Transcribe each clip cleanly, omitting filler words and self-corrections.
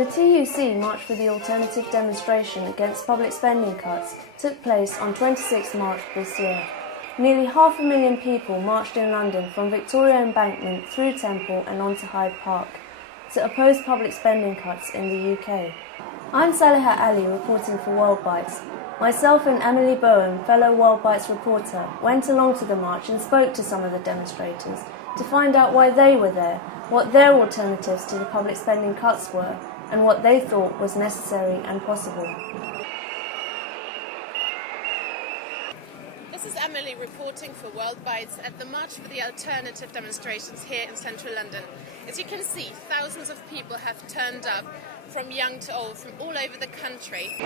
The TUC March for the Alternative demonstration against public spending cuts took place on 26 March this year. Nearly 500,000 people marched in London from Victoria Embankment through Temple and onto Hyde Park to oppose public spending cuts in the UK. I'm Saliha Ali reporting for WORLDbytes. Myself and Emily Bowen, fellow WORLDbytes reporter, went along to the march and spoke to some of the demonstrators to find out why they were there, what their alternatives to the public spending cuts were, and what they thought was necessary and possible. This is Emily reporting for WORLDbytes at the March for the Alternative demonstrations here in central London. As you can see, thousands of people have turned up, from young to old, from all over the country.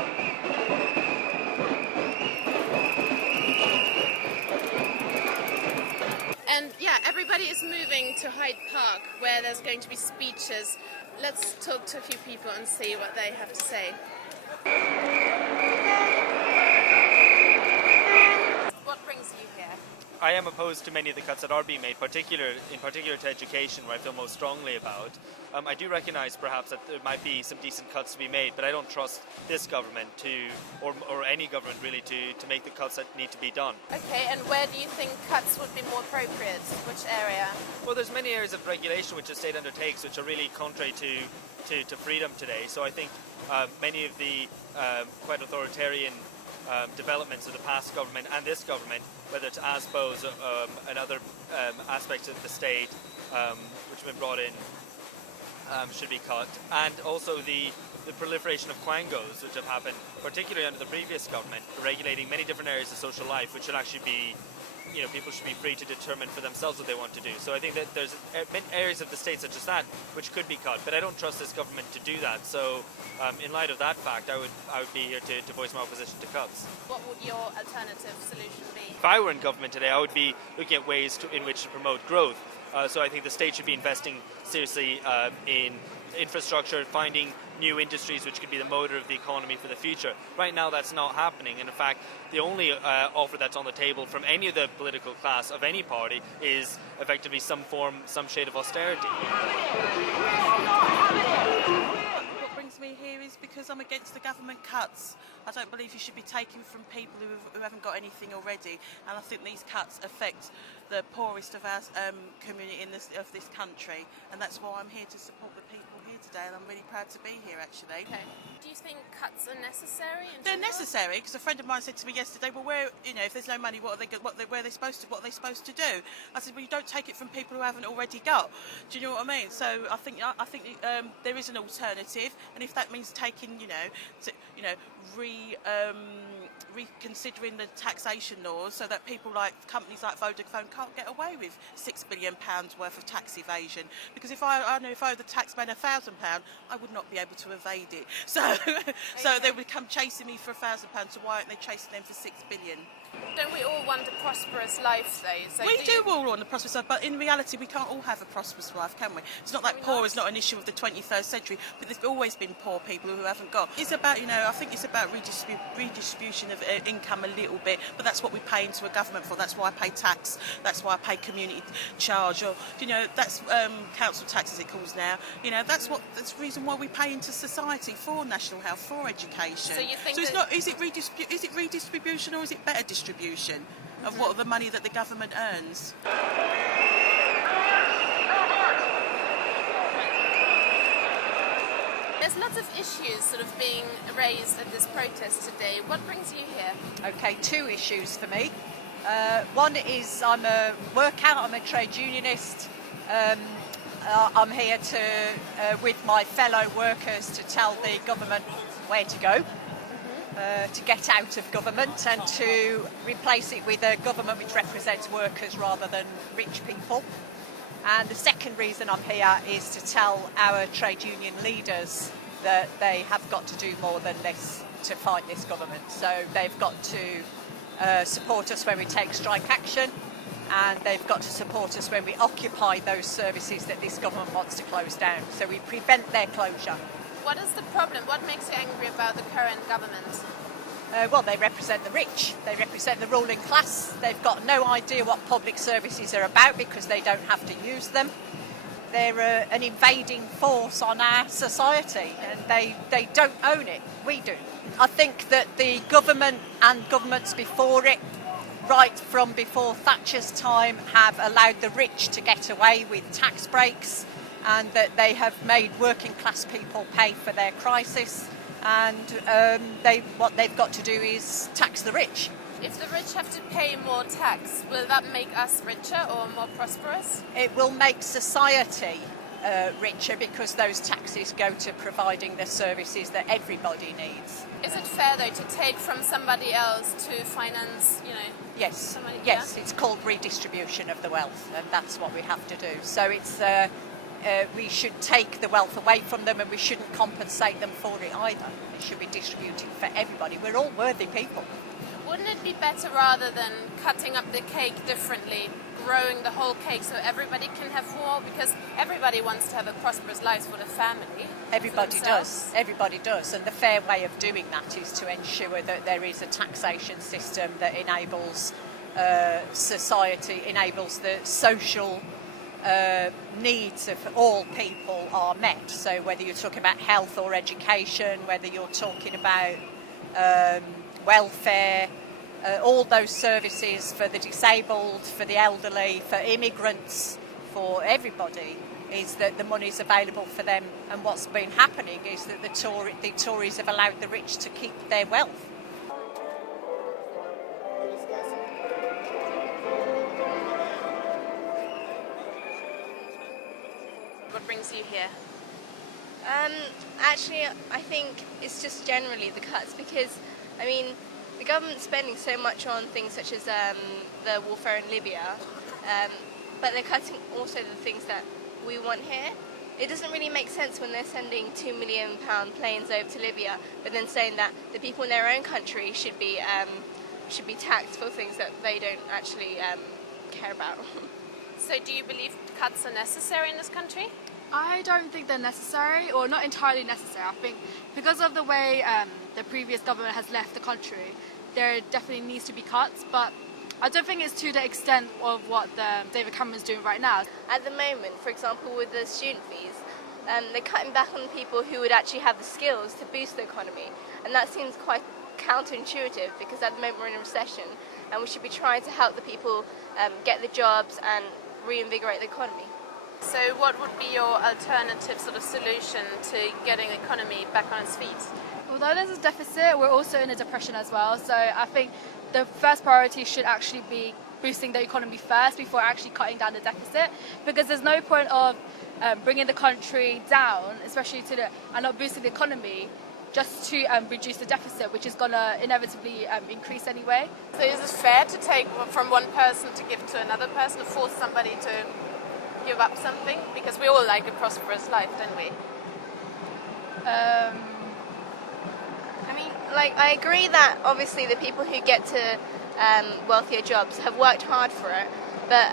And yeah, everybody is moving to Hyde Park, where there's going to be speeches. Let's talk to a few people and see what they have to say. What brings you here? I am opposed to many of the cuts that are being made, in particular to education, where I feel most strongly about. I do recognise perhaps that there might be some decent cuts to be made, but I don't trust this government or any government really to make the cuts that need to be done. Okay, and where do you think cuts would be more appropriate? Which area? Well, there's many areas of regulation which the state undertakes which are really contrary to freedom today. So I think many of the quite authoritarian developments of the past government and this government, whether it's ASBOs and other aspects of the state which have been brought in, should be cut, and also the proliferation of quangos which have happened, particularly under the previous government, regulating many different areas of social life, which should actually be, people should be free to determine for themselves what they want to do. So I think that there's many areas of the state such as that which could be cut, but I don't trust this government to do that. So in light of that fact, I would be here to voice my opposition to cuts. What would your alternative solution be? If I were in government today, I would be looking at ways in which to promote growth. So I think the state should be investing seriously in infrastructure, finding new industries which could be the motor of the economy for the future. Right now that's not happening, and in fact the only offer that's on the table from any of the political class of any party is effectively some shade of austerity. What brings me here is because I'm against the government cuts. I don't believe you should be taking from people who haven't got anything already, and I think these cuts affect the poorest of our community of this country, and that's why I'm here to support the people here today, and I'm really proud to be here actually. Okay. Do you think cuts are necessary? They're necessary because a friend of mine said to me yesterday, well, if there's no money, what are they supposed to do? I said, well, you don't take it from people who haven't already got. Do you know what I mean? So I think there is an alternative, and if that means taking, reconsidering the taxation laws so that companies like Vodafone can't get away with £6 billion worth of tax evasion, because if I know if I owe the taxman £1,000, I would not be able to evade it. So they would come chasing me for £1,000, so why aren't they chasing them for £6 billion? Don't we all want a prosperous life, though? So we do all want a prosperous life, but in reality we can't all have a prosperous life, can we? It's not like poor is not an issue of the 23rd century, but there's always been poor people who haven't got. It's about, I think it's about redistribution of income a little bit, but that's what we pay into a government for. That's why I pay tax, that's why I pay community charge, or, that's council tax as it calls now. That's the reason why we pay into society for national health, for education. So you think it's not, is it redistribution or is it better distribution of what the money that the government earns? There's lots of issues sort of being raised at this protest today. What brings you here? Okay, two issues for me. One is I'm a workout, I'm a trade unionist. I'm here with my fellow workers to tell the government where to go. To get out of government and to replace it with a government which represents workers rather than rich people. And the second reason I'm here is to tell our trade union leaders that they have got to do more than this to fight this government. So they've got to support us when we take strike action, and they've got to support us when we occupy those services that this government wants to close down, so we prevent their closure. What is the problem? What makes you angry about the current government? Well, they represent the rich, they represent the ruling class. They've got no idea what public services are about because they don't have to use them. they're an invading force on our society, and they don't own it. We do. I think that the government and governments before it, right from before Thatcher's time, have allowed the rich to get away with tax breaks, and that they have made working class people pay for their crisis, and what they've got to do is tax the rich. If the rich have to pay more tax, will that make us richer or more prosperous? It will make society richer, because those taxes go to providing the services that everybody needs. Is it fair, though, to take from somebody else to finance, Yes, somebody? yes, Yeah? it's called redistribution of the wealth, and that's what we have to do. So it's we should take the wealth away from them, and we shouldn't compensate them for it either. It should be distributed for everybody. We're all worthy people. Wouldn't it be better, rather than cutting up the cake differently, growing the whole cake so everybody can have more? Because everybody wants to have a prosperous life for the family. Everybody does. Everybody does. And the fair way of doing that is to ensure that there is a taxation system that enables society, enables the social needs of all people are met. So whether you're talking about health or education, whether you're talking about welfare, all those services for the disabled, for the elderly, for immigrants, for everybody, is that the money is available for them. And what's been happening is that the Tories have allowed the rich to keep their wealth. What brings you here? Actually, I think it's just generally the cuts, because, I mean, the government's spending so much on things such as the warfare in Libya, but they're cutting also the things that we want here. It doesn't really make sense when they're sending £2 million planes over to Libya, but then saying that the people in their own country should be taxed for things that they don't actually care about. So do you believe cuts are necessary in this country? I don't think they're necessary, or not entirely necessary. I think because of the way the previous government has left the country, there definitely needs to be cuts, but I don't think it's to the extent of what David Cameron's doing right now. At the moment, for example, with the student fees, they're cutting back on people who would actually have the skills to boost the economy, and that seems quite counterintuitive, because at the moment we're in a recession and we should be trying to help the people get the jobs and reinvigorate the economy. So what would be your alternative sort of solution to getting the economy back on its feet? Although there's a deficit, we're also in a depression as well, so I think the first priority should actually be boosting the economy first before actually cutting down the deficit, because there's no point of bringing the country down, especially and not boosting the economy, just to reduce the deficit, which is going to inevitably increase anyway. So is it fair to take from one person to give to another person, to force somebody to give up something? Because we all like a prosperous life, don't we? I mean, I agree that obviously the people who get to wealthier jobs have worked hard for it, but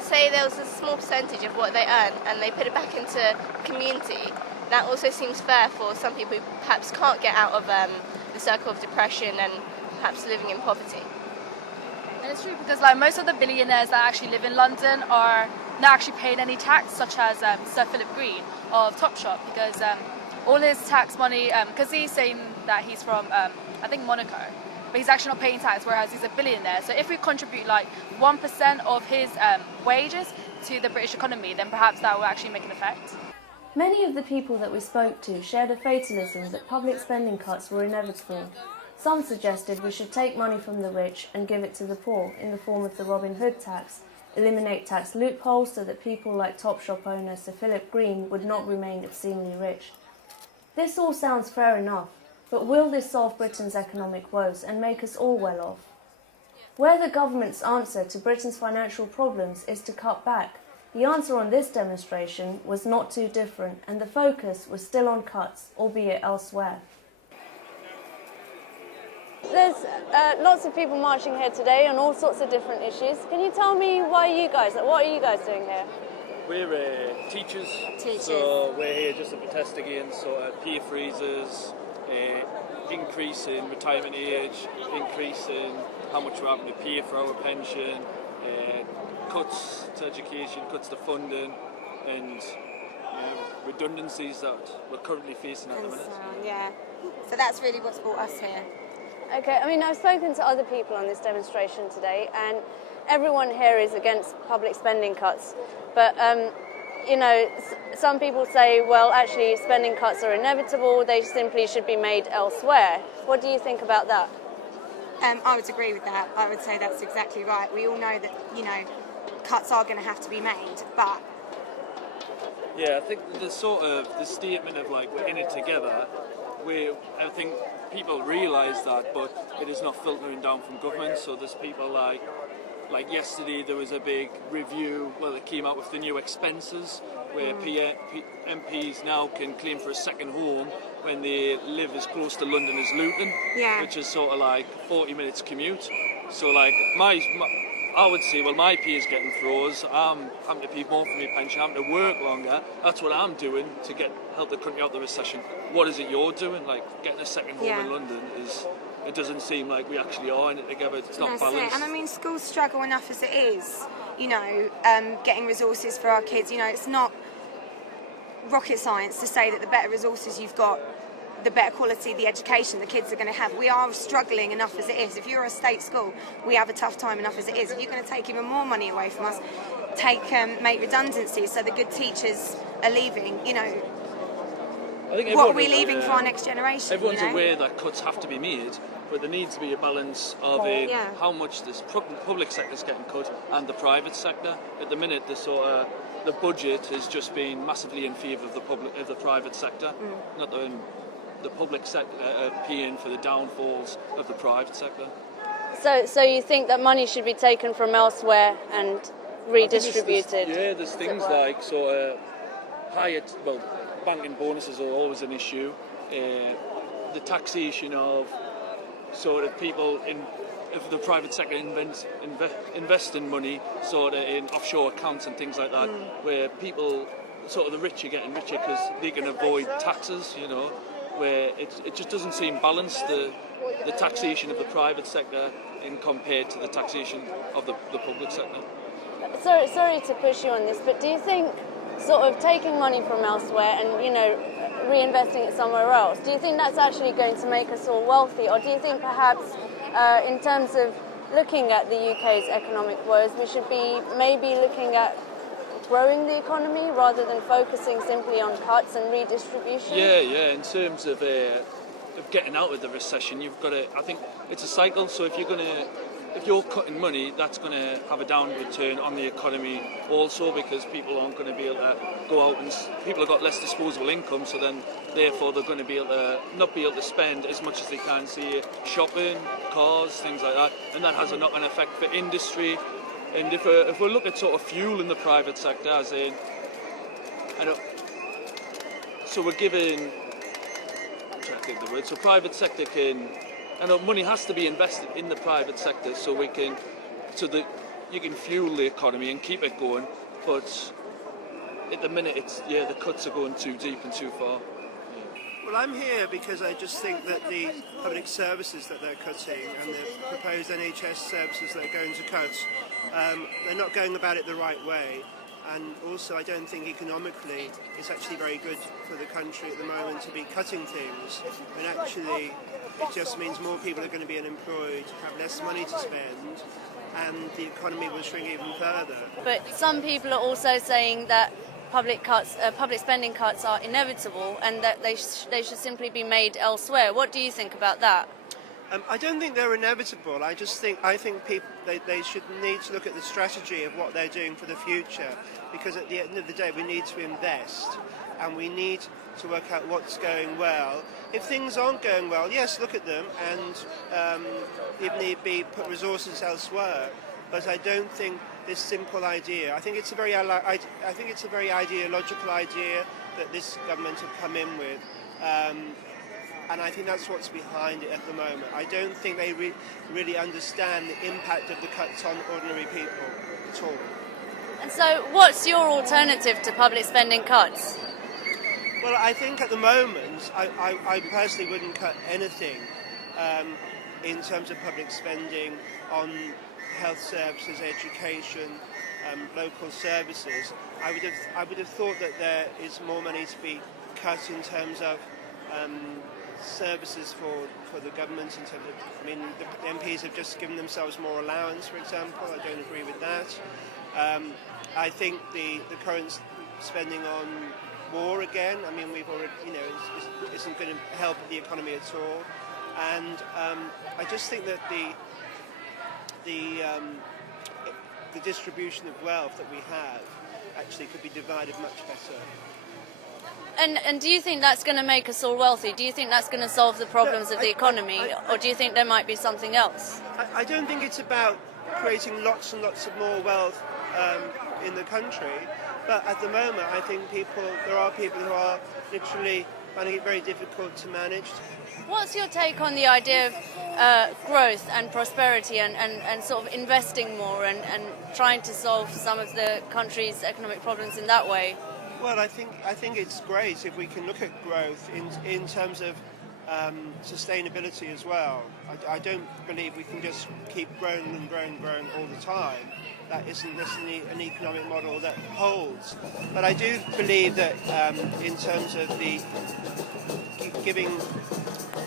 say there was a small percentage of what they earn and they put it back into the community, that also seems fair for some people who perhaps can't get out of the circle of depression and perhaps living in poverty. And it's true, because most of the billionaires that actually live in London are not actually paying any tax, such as Sir Philip Green of Topshop, because all his tax money, because he's saying that he's from, I think, Monaco, but he's actually not paying tax, whereas he's a billionaire. So if we contribute 1% of his wages to the British economy, then perhaps that will actually make an effect. Many of the people that we spoke to shared a fatalism that public spending cuts were inevitable. Some suggested we should take money from the rich and give it to the poor in the form of the Robin Hood tax, eliminate tax loopholes so that people like Topshop owner Sir Philip Green would not remain obscenely rich. This all sounds fair enough, but will this solve Britain's economic woes and make us all well off? Where the government's answer to Britain's financial problems is to cut back, the answer on this demonstration was not too different, and the focus was still on cuts, albeit elsewhere. There's lots of people marching here today on all sorts of different issues. Can you tell me what are you guys doing here? We're teachers, so we're here just to protest against peer freezers, increase in retirement age, increase in how much we're having to pay for our pension, cuts to education, cuts to funding, and redundancies that we're currently facing at the minute. Yeah, so that's really what's brought us here. Okay, I mean, I've spoken to other people on this demonstration today, and everyone here is against public spending cuts. But, you know, some people say, well, actually, spending cuts are inevitable. They simply should be made elsewhere. What do you think about that? I would agree with that. I would say that's exactly right. We all know that, you know, cuts are going to have to be made, but... Yeah, I think the statement of like, we're in it together, I think people realise that, but it is not filtering down from government. So there's people like yesterday there was a big review, well, it came out with the new expenses, where MPs now can claim for a second home when they live as close to London as Luton, which is sort of like 40 minutes commute. So like I would say, well, my pay is getting froze, I'm having to pay more for my pension, I'm having to work longer. That's what I'm doing to help the country out of the recession. What is it you're doing? Like, getting a second home in London it doesn't seem like we actually are in it together. It's not balanced. And I mean, schools struggle enough as it is, you know, getting resources for our kids. You know, it's not rocket science to say that the better resources you've got, the better quality the education the kids are going to have. We are struggling enough as it is. If you're a state school, we have a tough time enough as it is. If you're going to take even more money away from us, make redundancies so the good teachers are leaving, you know, I think what are we leaving for our next generation? Everyone's aware that cuts have to be made, but there needs to be a balance of how much this public sector is getting cut and the private sector. At the minute, the budget has just been massively in favour of the private sector, not the public sector paying for the downfalls of the private sector. So you think that money should be taken from elsewhere and redistributed? There's things like banking bonuses are always an issue. The taxation of sort of people if the private sector investing money sort of in offshore accounts and things like that, where people, sort of the rich are getting richer because they can avoid taxes, you know, where it just doesn't seem balanced, the taxation of the private sector in compared to the taxation of the public sector. Sorry to push you on this, but do you think sort of taking money from elsewhere and, you know, reinvesting it somewhere else, do you think that's actually going to make us all wealthy? Or do you think perhaps in terms of looking at the UK's economic woes, we should be maybe looking at growing the economy rather than focusing simply on cuts and redistribution? Yeah, in terms of getting out of the recession, you've got to, I think it's a cycle, so if you're cutting money, that's going to have a downward turn on the economy also, because people aren't going to be able to go out and people have got less disposable income, so then therefore they're going to be able to not be able to spend as much as they can, see shopping, cars, things like that, and that has a knock-on effect for industry. And if we look at sort of fuel in the private sector, as in, so we're giving, I'm trying to think of the word, so private sector can, money has to be invested in the private sector so that you can fuel the economy and keep it going. But at the minute, the cuts are going too deep and too far. Well, I'm here because I just think that the public services that they're cutting and the proposed NHS services that are going to cut, they're not going about it the right way. And also, I don't think economically it's actually very good for the country at the moment to be cutting things. And actually, it just means more people are going to be unemployed, have less money to spend, and the economy will shrink even further. But some people are also saying that public spending cuts are inevitable and that they should simply be made elsewhere. What do you think about that? I don't think they're inevitable. I think people they should need to look at the strategy of what they're doing for the future, because at the end of the day we need to invest and we need to work out what's going well. If things aren't going well, yes, look at them and if need be put resources elsewhere. But I don't think this simple idea. I think it's a very ideological idea that this government have come in with. And I think that's what's behind it at the moment. I don't think they really understand the impact of the cuts on ordinary people at all. And so what's your alternative to public spending cuts? Well, I think at the moment, I personally wouldn't cut anything in terms of public spending on health services, education, local services, I would have thought that there is more money to be cut in terms of services for the government. In terms of, I mean, the MPs have just given themselves more allowance, for example. I don't agree with that. I think the current spending on war again, I mean, we've already, you know, isn't going to help the economy at all. And I just think that the distribution of wealth that we have actually could be divided much better. And do you think that's going to make us all wealthy? Do you think that's going to solve the problems of the economy? Or do you think there might be something else? I don't think it's about creating lots and lots of more wealth in the country, but at the moment I think there are people who are literally finding it very difficult to manage. What's your take on the idea of growth and prosperity and sort of investing more and trying to solve some of the country's economic problems in that way? Well, I think it's great if we can look at growth in terms of sustainability as well. I don't believe we can just keep growing and growing and growing all the time. That isn't necessarily an economic model that holds. But I do believe that in terms of the giving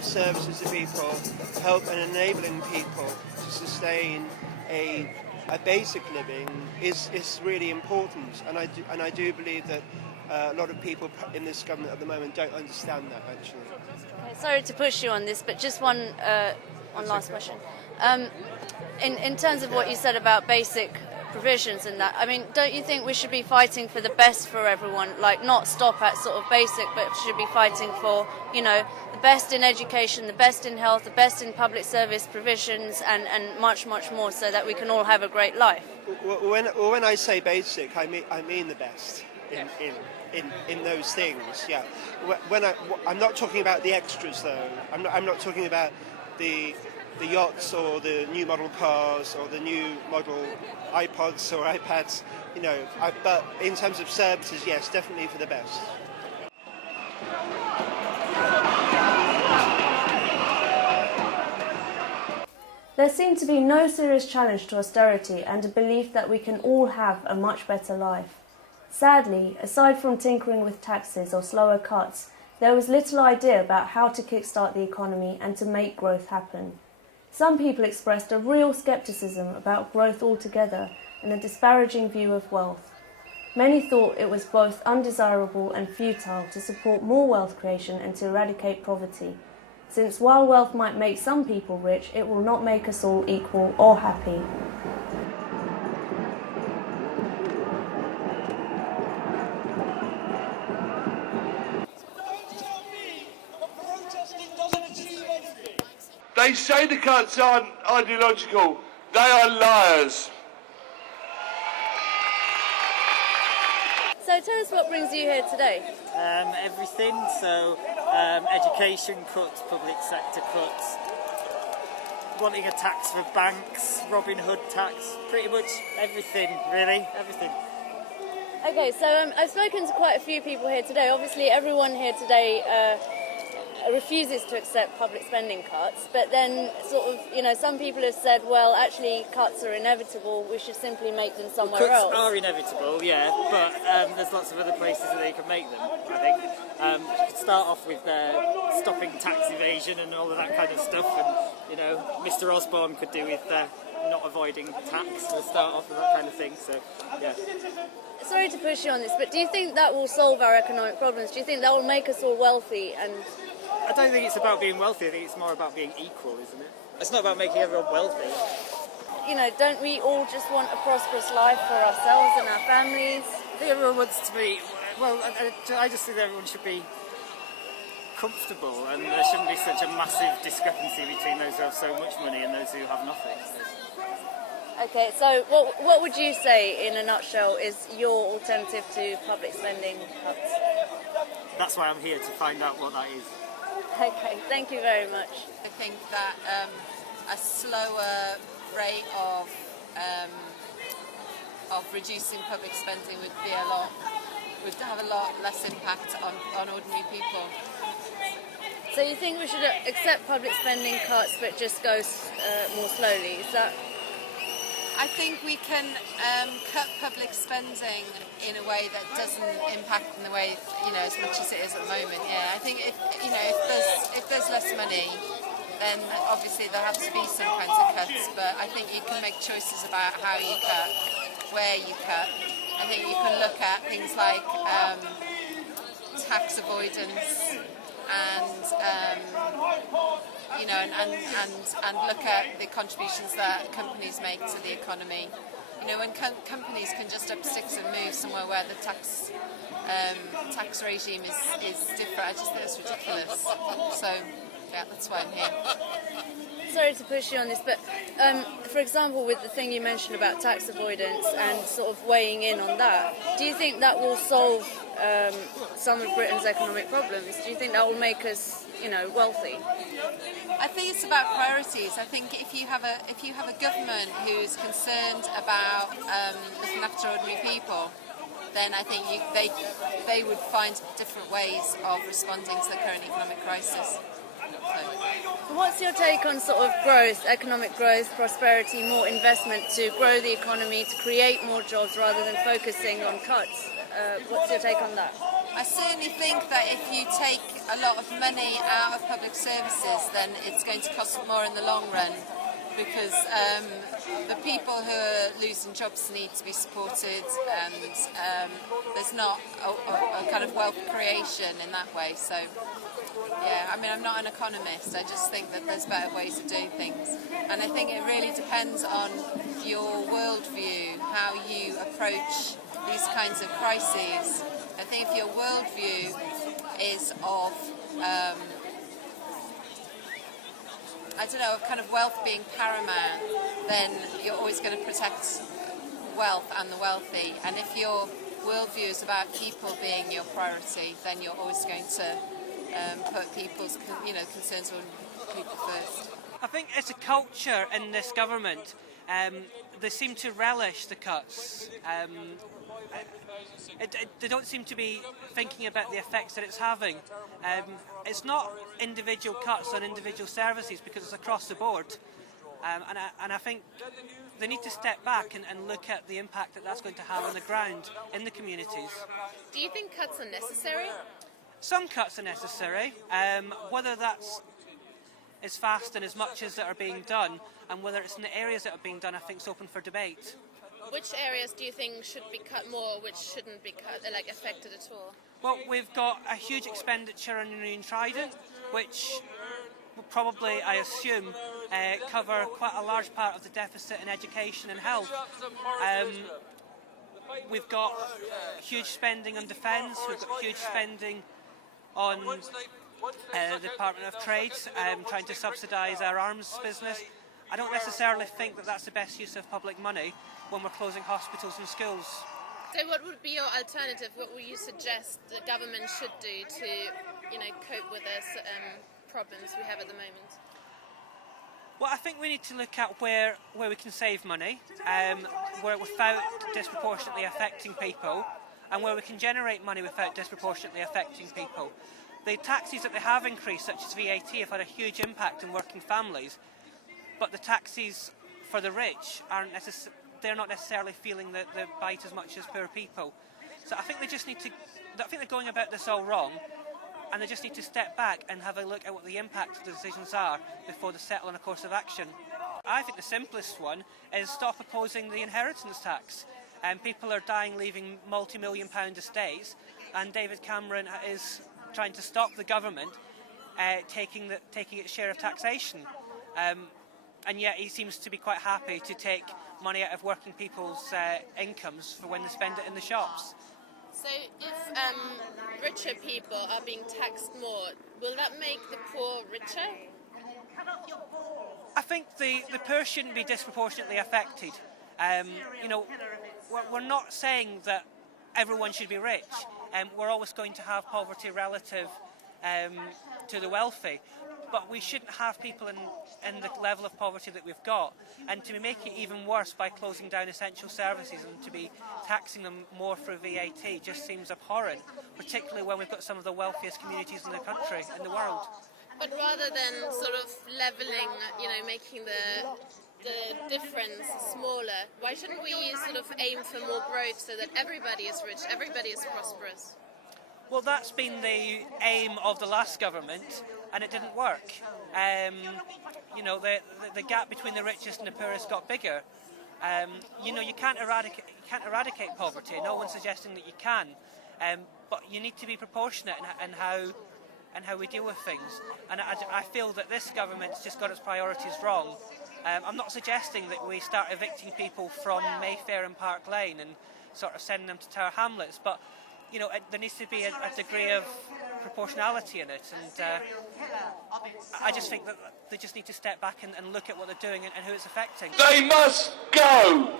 services to people, help and enabling people to sustain a basic living is really important, and I do believe that a lot of people in this government at the moment don't understand that actually. Okay, sorry to push you on this, but just one last question. In terms of what you said about basic provisions and that, I mean, don't you think we should be fighting for the best for everyone, like not stop at sort of basic, but should be fighting for, you know, the best in education, the best in health, the best in public service provisions, and much, much more, so that we can all have a great life? When I say basic, I mean the best in those things. Yeah. I'm not talking about the extras though. I'm not talking about the yachts or the new model cars or the new model iPods or iPads. You know, but in terms of services, yes, definitely for the best. There seemed to be no serious challenge to austerity and a belief that we can all have a much better life. Sadly, aside from tinkering with taxes or slower cuts, there was little idea about how to kickstart the economy and to make growth happen. Some people expressed a real scepticism about growth altogether and a disparaging view of wealth. Many thought it was both undesirable and futile to support more wealth creation and to eradicate poverty, since while wealth might make some people rich, it will not make us all equal or happy. They say the cuts aren't ideological. They are liars. So tell us what brings you here today. Everything, so education cuts, public sector cuts, wanting a tax for banks, Robin Hood tax, pretty much everything, really, everything. Okay, so I've spoken to quite a few people here today. Obviously everyone here today refuses to accept public spending cuts, but then sort of, you know, some people have said, well, actually cuts are inevitable, we should simply make them somewhere else. Cuts are inevitable, yeah, but there's lots of other places that they can make them, I think. You could start off with stopping tax evasion and all of that kind of stuff, and, you know, Mr. Osborne could do with not avoiding tax to start off with that kind of thing, so, yeah. Sorry to push you on this, but do you think that will solve our economic problems? Do you think that will make us all wealthy? And I don't think it's about being wealthy, I think it's more about being equal, isn't it? It's not about making everyone wealthy. You know, don't we all just want a prosperous life for ourselves and our families? I think everyone wants to be, well, I just think that everyone should be comfortable, and there shouldn't be such a massive discrepancy between those who have so much money and those who have nothing. Okay, so what would you say, in a nutshell, is your alternative to public spending cuts? That's why I'm here, to find out what that is. Okay, thank you very much. I think that a slower rate of reducing public spending would have a lot less impact on ordinary people. So you think we should accept public spending cuts but just go more slowly, is that? I think we can cut public spending in a way that doesn't impact in the way, as much as it is at the moment. Yeah, I think if there's less money, then obviously there have to be some kinds of cuts. But I think you can make choices about how you cut, where you cut. I think you can look at things like tax avoidance and and look at the contributions that companies make to the economy. When companies can just up sticks and move somewhere where the tax regime is different, I just think it's ridiculous. So yeah, that's why I'm here. Sorry to push you on this, but for example, with the thing you mentioned about tax avoidance and sort of weighing in on that, do you think that will solve some of Britain's economic problems? Do you think that will make us, wealthy? I think it's about priorities. I think if you have a government who's concerned about looking after ordinary people, then I think they would find different ways of responding to the current economic crisis. What's your take on sort of growth, economic growth, prosperity, more investment to grow the economy, to create more jobs rather than focusing on cuts? What's your take on that? I certainly think that if you take a lot of money out of public services, then it's going to cost more in the long run, because the people who are losing jobs need to be supported, and there's not a kind of wealth creation in that way. So yeah, I mean, I'm not an economist, I just think that there's better ways of doing things, and I think it really depends on your worldview, how you approach these kinds of crises. I think if your worldview is of kind of wealth being paramount, then you're always going to protect wealth and the wealthy. And if your worldview is about people being your priority, then you're always going to put people's concerns on people first. I think it's a culture in this government. They seem to relish the cuts. They don't seem to be thinking about the effects that it's having. It's not individual cuts on individual services, because it's across the board. And I think they need to step back and look at the impact that that's going to have on the ground in the communities. Do you think cuts are necessary? Some cuts are necessary. Whether that's as fast and as much as that are being done, and whether it's in the areas that are being done, I think is open for debate. Which areas do you think should be cut more, which shouldn't be cut, affected at all? Well, we've got a huge expenditure on Union Trident, which will probably, I assume, cover quite a large part of the deficit in education and health. We've got huge spending on defence, we've got huge spending on the Department of Trade, trying to subsidise our arms business. I don't necessarily think that that's the best use of public money when we're closing hospitals and schools. So what would be your alternative? What would you suggest the government should do to, cope with the problems we have at the moment? Well, I think we need to look at where we can save money, where without disproportionately affecting people, and where we can generate money without disproportionately affecting people. The taxes that they have increased, such as VAT, have had a huge impact on working families, but the taxes for the rich they're not necessarily feeling the bite as much as poor people. So I think they just need to. I think they're going about this all wrong, and they just need to step back and have a look at what the impact of the decisions are before they settle on a course of action. I think the simplest one is stop opposing the inheritance tax. People are dying leaving multi-million-pound estates, and David Cameron is trying to stop the government taking its share of taxation. And yet he seems to be quite happy to take money out of working people's incomes for when they spend it in the shops. So if richer people are being taxed more, will that make the poor richer? I think the poor shouldn't be disproportionately affected. We're not saying that everyone should be rich. We're always going to have poverty relative to the wealthy. But we shouldn't have people in the level of poverty that we've got, and to make it even worse by closing down essential services and to be taxing them more through VAT just seems abhorrent, particularly when we've got some of the wealthiest communities in the country, in the world. But rather than sort of levelling, making the the difference smaller? Why shouldn't we sort of aim for more growth so that everybody is rich, everybody is prosperous? Well, that's been the aim of the last government, and it didn't work. You know, the gap between the richest and the poorest got bigger. You know, you can't eradicate poverty. No one's suggesting that you can, but you need to be proportionate in how we deal with things. And I feel that this government's just got its priorities wrong. I'm not suggesting that we start evicting people from Mayfair and Park Lane and sort of sending them to Tower Hamlets, but you know, there needs to be a degree of proportionality in it, and I just think that they just need to step back and look at what they're doing and who it's affecting. They must go!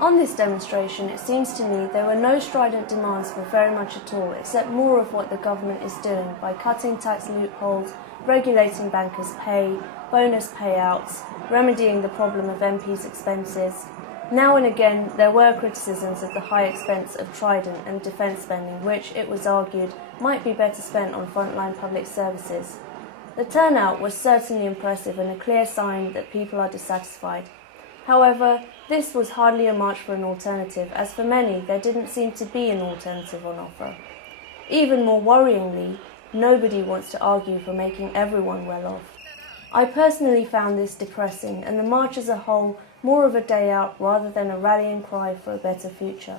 On this demonstration, it seems to me there were no strident demands for very much at all, except more of what the government is doing by cutting tax loopholes, regulating bankers' pay, bonus payouts, remedying the problem of MPs' expenses. Now and again, there were criticisms of the high expense of Trident and defence spending, which, it was argued, might be better spent on frontline public services. The turnout was certainly impressive and a clear sign that people are dissatisfied. However, this was hardly a march for an alternative, as for many there didn't seem to be an alternative on offer. Even more worryingly, nobody wants to argue for making everyone well off. I personally found this depressing, and the march as a whole more of a day out rather than a rallying cry for a better future.